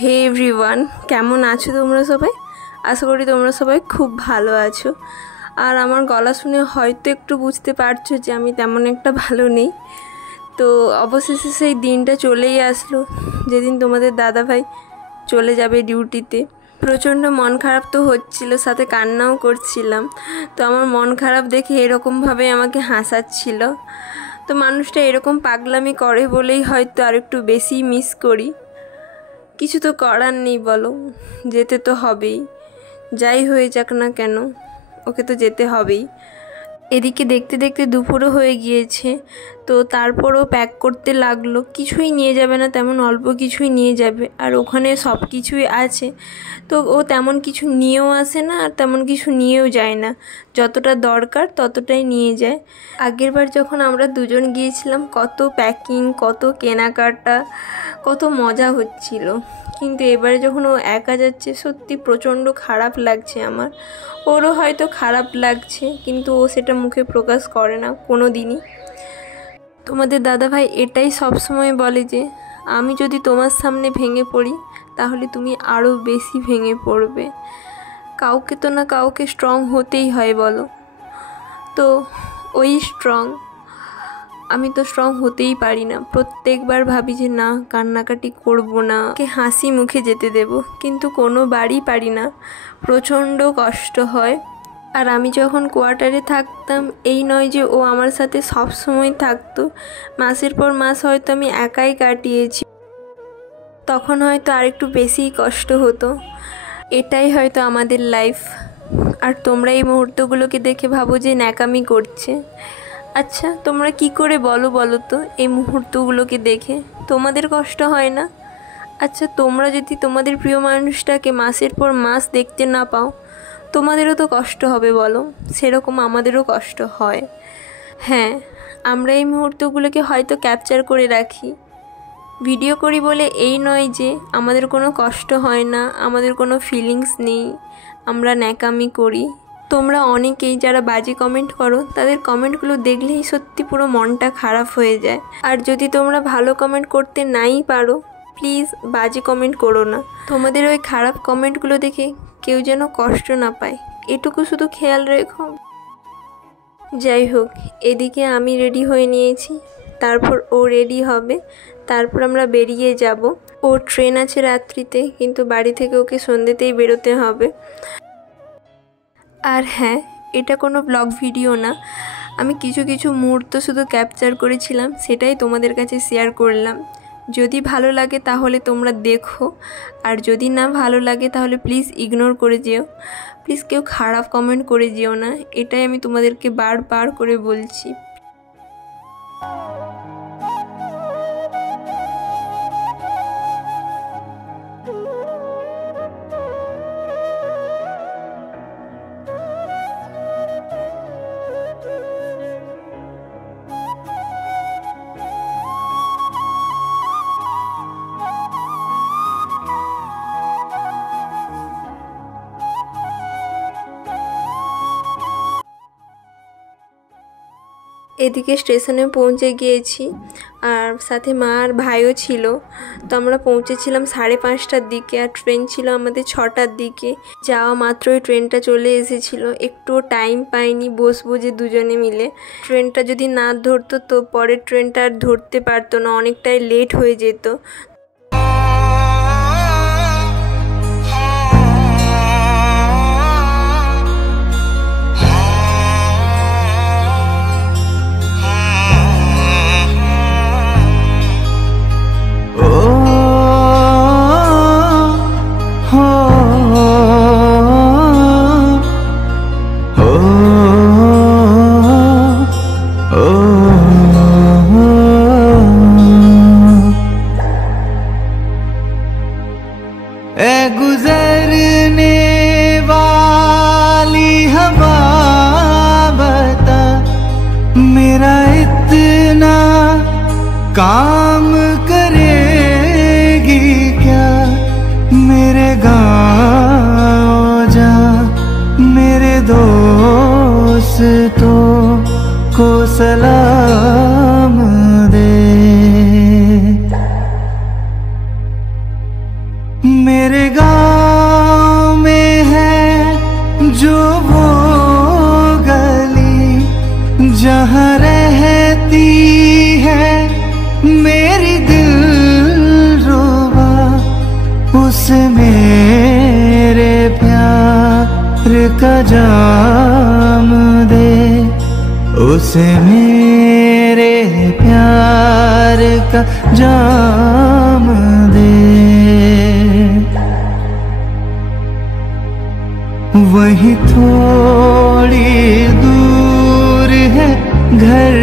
হে everyone, কেমন আছো তোমরা সবাই? আশা করি তোমরা সবাই খুব ভালো আছো। আর আমার গলা শুনে হয়তো একটু বুঝতে পারছো যে আমি তেমন একটা ভালো নেই। তো অবশেষে সেই দিনটা চলেই আসলো যেদিন তোমাদের দাদাভাই চলে যাবে ডিউটিতে। প্রচণ্ড মন খারাপ তো হচ্ছিল, সাথে কান্নাও করছিলাম। তো আমার মন খারাপ দেখে এরকমভাবে আমাকে হাসাচ্ছিল। তো মানুষটা এরকম পাগলামি করে বলেই হয়তো আর একটু বেশি মিস করি। কিছু তো করার নেই বলো, যেতে তো হবেই, যাই হয়ে যাক না কেন ওকে তো যেতে হবেই। এদিকে দেখতে দেখতে দুপুরও হয়ে গিয়েছে, তো তারপরও প্যাক করতে লাগলো। কিছুই নিয়ে যাবে না, তেমন অল্প কিছুই নিয়ে যাবে, আর ওখানে সব কিছুই আছে। তো ও তেমন কিছু নিয়েও আসে না আর তেমন কিছু নিয়েও যায় না, যতটা দরকার ততটাই নিয়ে যায়। আগের বার যখন আমরা দুজন গিয়েছিলাম কত প্যাকিং, কত কেনাকাটা, কত মজা হচ্ছিল। কিন্তু এবারে যখন ও একা যাচ্ছে সত্যি প্রচণ্ড খারাপ লাগছে আমার। ওরও হয়তো খারাপ লাগছে, কিন্তু ও সেটা মুখে প্রকাশ করে না কোনো দিনই। তোমাদের দাদাভাই এটাই সবসময় বলে যে আমি যদি তোমার সামনে ভেঙে পড়ি তাহলে তুমি আরও বেশি ভেঙে পড়বে। কাউকে তো না কাউকে স্ট্রং হতেই হয় বলো। তো ওই স্ট্রং, আমি তো স্ট্রং হতেই পারি না। প্রত্যেকবার ভাবি যে না, কান্নাকাটি করব না, কে হাসি মুখে যেতে দেব, কিন্তু কোনো বারই পারি না, প্রচণ্ড কষ্ট হয়। আর আমি যখন কোয়ার্টারে থাকতাম, এই নয় যে ও আমার সাথে সব সময় থাকতো, মাসের পর মাস হয়তো আমি একাই কাটিয়েছি, তখন হয়তো আরেকটু বেশিই কষ্ট হতো। এটাই হয়তো আমাদের লাইফ। আর তোমরা এই মুহূর্তগুলোকে দেখে ভাবো যে ন্যাকামি করছে। আচ্ছা তোমরা কি করে বলো তো এই মুহূর্তগুলোকে দেখে তোমাদের কষ্ট হয় না? আচ্ছা তোমরা যদি তোমাদের প্রিয় মানুষটাকে মাসের পর মাস দেখতে না পাও, তোমাদেরও তো কষ্ট হবে বলো। সেরকম আমাদেরও কষ্ট হয়। হ্যাঁ, আমরা এই মুহূর্তগুলোকে হয়তো ক্যাপচার করে রাখি, ভিডিও করি বলে এই নয় যে আমাদের কোনো কষ্ট হয় না, আমাদের কোনো ফিলিংস নেই, আমরা ন্যাকামি করি। তোমরা অনেকেই যারা বাজে কমেন্ট করো, তাদের কমেন্টগুলো দেখলেই সত্যি পুরো মনটা খারাপ হয়ে যায়। আর যদি তোমরা ভালো কমেন্ট করতে নাই পারো, প্লিজ বাজে কমেন্ট করো না। তোমাদের ওই খারাপ কমেন্টগুলো দেখে কেউ যেন কষ্ট না পায়, এটুকু শুধু খেয়াল রেখো। যাই হোক, এদিকে আমি রেডি হয়ে নিয়েছি, তারপর ও রেডি হবে, তারপর আমরা বেরিয়ে যাব। ওর ট্রেন আছে রাত্রিতে, কিন্তু বাড়ি থেকে ওকে সন্ধ্যেতেই বেরোতে হবে। আর হ্যাঁ, এটা কোনো ব্লগ ভিডিও না, আমি কিছু কিছু মুহূর্ত শুধু ক্যাপচার করেছিলাম, সেটাই তোমাদের কাছে শেয়ার করলাম। যদি ভালো লাগে তাহলে তোমরা দেখো, আর যদি না ভালো লাগে তাহলে প্লিজ ইগনোর করে যেও। প্লিজ কেউ খারাপ কমেন্ট করে যেও না, এটাই আমি তোমাদেরকে বারবার করে বলছি। এদিকে স্টেশনে পৌঁছে গিয়েছি, আর সাথে মা আর ভাইও ছিল। তো আমরা পৌঁছেছিলাম 5:30টার দিকে, আর ট্রেন ছিল আমাদের 6টার দিকে। যাওয়া মাত্রই ট্রেনটা চলে এসেছিল, একটুও টাইম পাইনি বসবো যে দুজনে মিলে। ট্রেনটা যদি না ধরতো তো পরের ট্রেনটা আর ধরতে পারতো না, অনেকটাই লেট হয়ে যেত। गुजरने वाली हवा बता, मेरा इतना काम करेगी क्या? मेरे गाँव जा, मेरे दोस्तों को सलाम दे। का जाम दे, उसे मेरे प्यार का जाम दे। वही थोड़ी दूर है घर